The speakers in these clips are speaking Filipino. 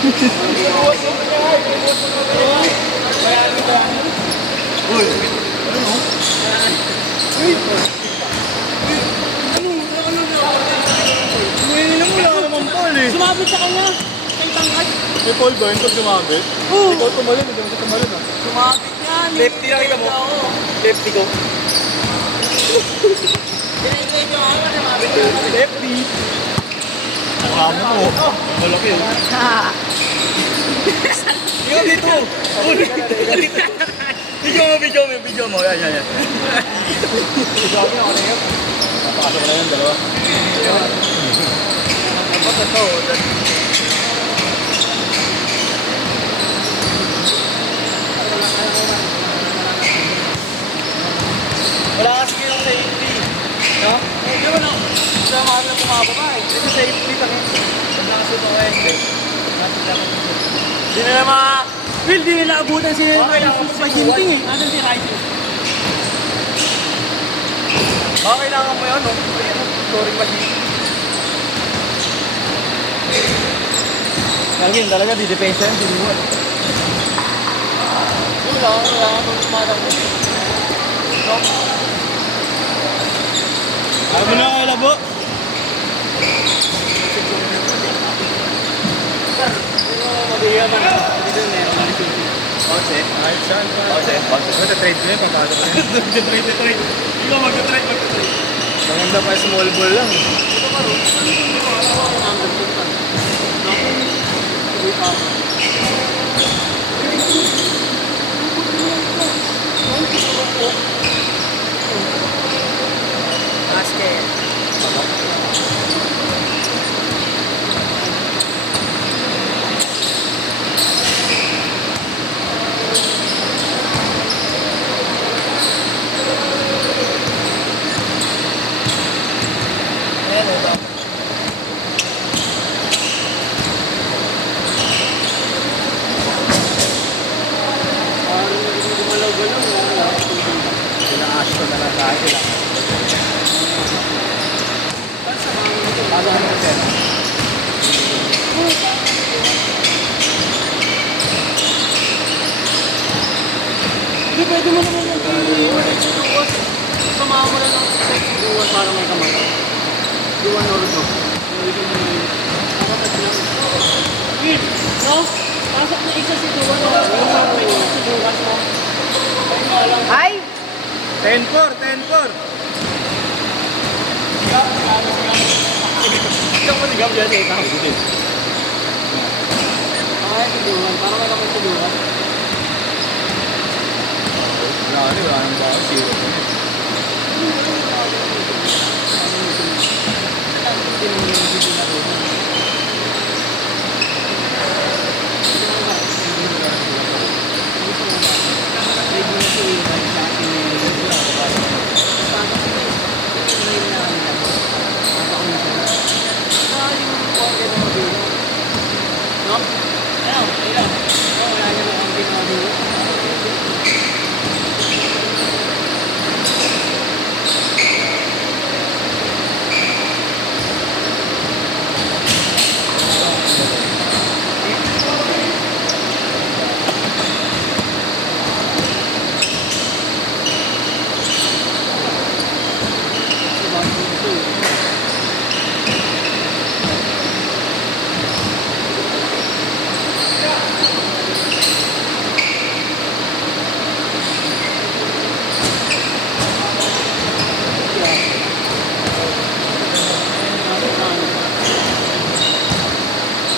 Uy! Sumabit sa kanya. Kay tangkad. May Paul ba? Yung sumabit? Oo. Ikaw tumalin, hindi mo tumalin ah. Sumabit yan. Lefty nakita mo? Lefty ko. Diretso ako na sumabit yan. Lefty! Mukha mo mo. Malaki yun. Ikaw dito! Video mo. Yan. Video mo ako na yun. Napakasok na yun, dalawa. Ba't ito? Wala kasi yung safety. No? Hindi mo na. Sa mga na bumababa eh. Ito safety pa rin. Wala kasi ito eh. Hindi nila Will, di nila abutan si Rice sa ginting eh. Nasaan si Rice? Baka kailangan mo yun, no? Sorry pa dito. Kaya talaga, di depensa yan, siniwan. Wala mo lumadang mo. Ayaw mo na kayo labo? Madiya man. Dito meron man ito. Ose. Ayos saan pa? Ose. Ito trade ko yun, papasok ko yun. Trade. Ikaw mag-trade. Maganda pa small ball lang. Ito pa rin. Basket. Ayan ito. Sila Ashton na lang tayo sila. Paano ka natin? Hindi, pwede mo naman yung iwas. Samahan mo na lang sa iwas para may kamay. Iwan or no. Will, no? Pasok na isa si Duwan. May isa si Duwan mo. Ay! 10-4. Ikaw mo ligam dyan eh. Ikaw. Ay, si Duwan. Para may kamay si Duwan. Wala nang ba? Zero.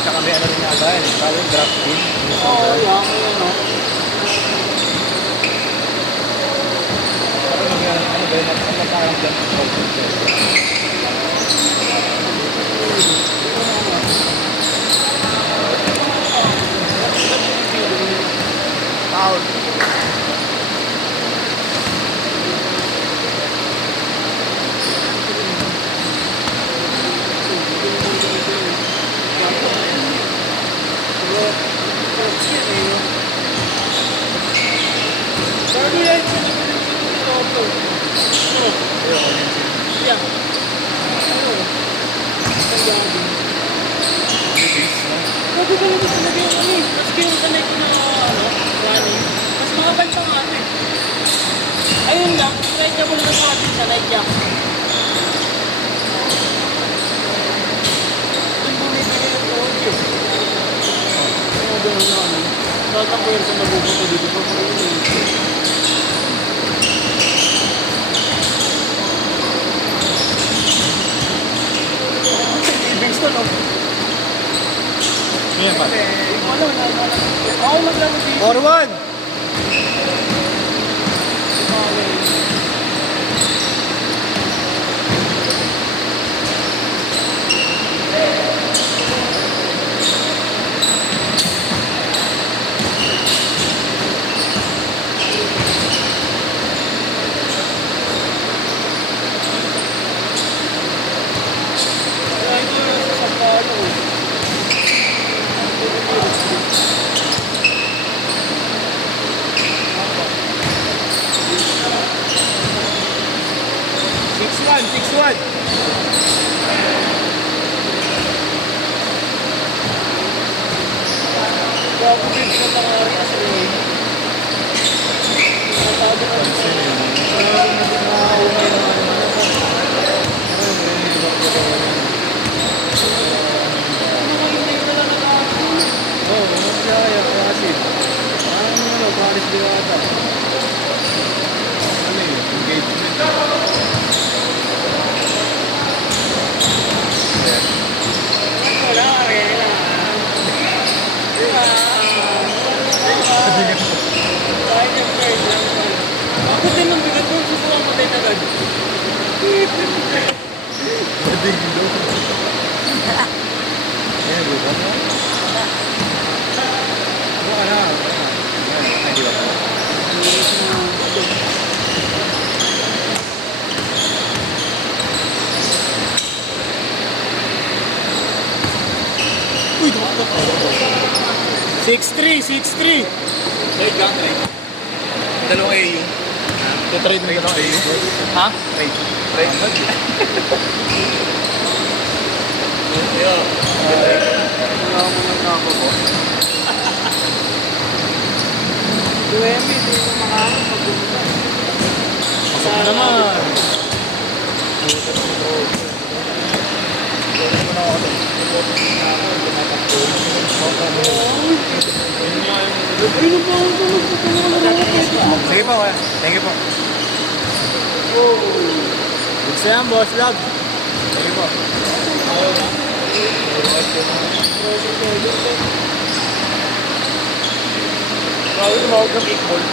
Tsaka may ano rin yata yun. Sabi yung draft din. Oo, yan. Ano? Ano ba yun? Ano ba yun? Ang magkarang dyan. Foul. Yeah. Sabi ko naman talaga yung ano eh. Tapos yung sanay ko na ano, running. Mas mga banta nga ano eh. Ayun lang, try niya mo naman sa atin sa light jack. Yung bumibili yung audio. Ano gano'n na ano. Lahat ang pwersa na bubuto dito pa po yun eh. Livingston oh. Yan pa. Ano, ako maglaro dito. Forward! Six one. Bago dito na tangari kasi eh. Natabi na dito. Maraming na nakakaumay na ano. Ano nga hindi ko na nakakaumay? Oo, masaya kasi. Ano, Paris Diwata. Ano yun? Engagement. Wala ka rin ah. Kahit yung guard lang. Ako din ang bigat ko. Susukan ko din agad. Madinglo. Ayan, di ba? Buka na. Ay, di ba? Uy, dapat ako. 6-3, 6-3. Trade lang, trade. Dalawang AU. Trade mo dalawang AU? Ha? Trade. Trade. Wala mo nang nakapo. Duwemi, hindi mo makakot pag bumita. Pasok naman. Ayun ba ang tulog ko na Sige po, wala. Thank you po. Gusto yan, boss love. Thank you po. Bawal tumawag ng kickball.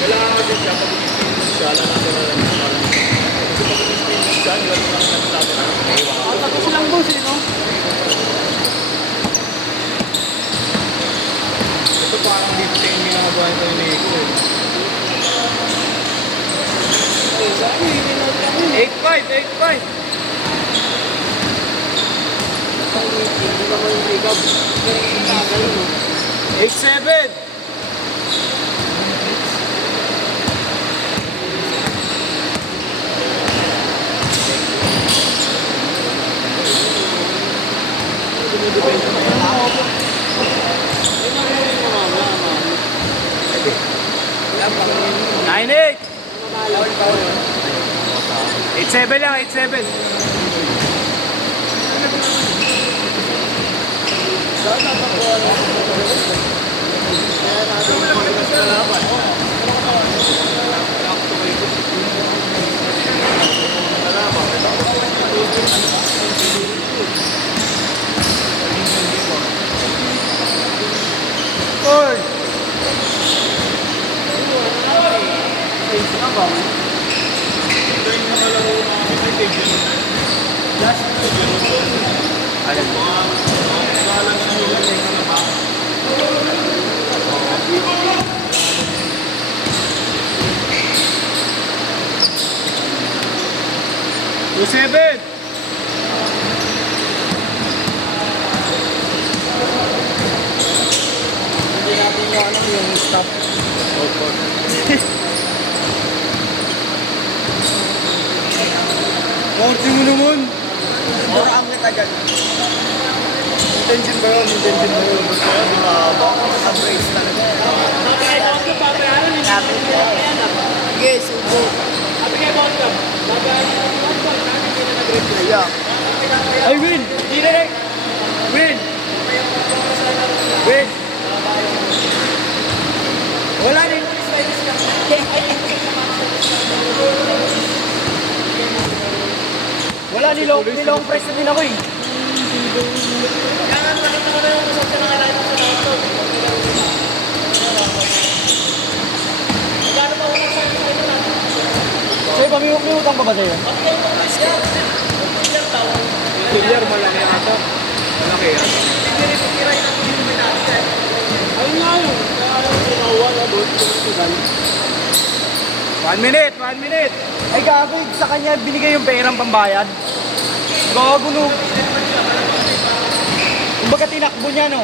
Kailangan kasi siya pag i-spin siya, lang ako na lang siya. Kasi pag i-spin siya, hindi lang lang nagsasabi na naiwan. Tapos lang boss eh, no? Ito parang dito sa inyo na mabuhay ko yung ego eh. Sabi, minot lang yun. 8-5, 8-5. Hindi naman yung pick-up. Pero yung tagal, no? 8-7. Dumidepende na yan. Yun ang huli mo mamaya, mami. 9-8. Matalawin pa yun. 8-7 lang, 8-7. Dahil natakuha lang. Kaya natin yung magalas na laban. Oy! Face na ba? Ito yung nakalaro namin ay Tejero. Last Tejero. Alam mo? Kalang sa nila yung na ba? 2-7. Hindi natin yung stop. Korte mo naman. Duraan kita dyan. Intention ba yun? Intention ba yun? Sa-brace talaga. Sige, subo. Ayan. Ay, win! Direct! Win! Win! Wala rin. Wala, nilong press na din ako eh. Sa'yo, pamimutang pa ba sa'yo? Killer, malaki ata. Malaki yan. Ayun nga yun. Kaya doon. 1 minute! 1 minute! Ay gago, sa kanya binigay yung perang pambayad. Gago no. Kumbaga tinakbo niya no.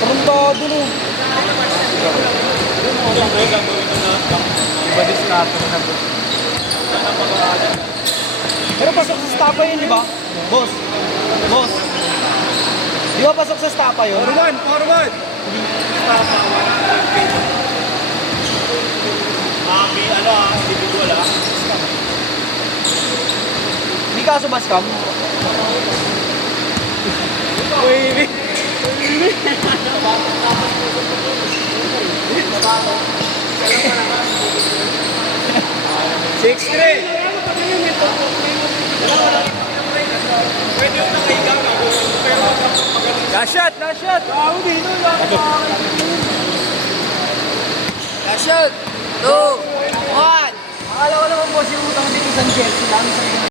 Tarantado no. Iba diskato na po. Pero pasok sa stapa yun, di ba? Boss. Boss. Di ba pasok sa stapa yun? Forward! Forward! Hindi kaso ba scam? Uy, 6-3! Last shot! Last shot! Action! 2, 1. Akala ko naman boss yung utang din isang jersey lang sa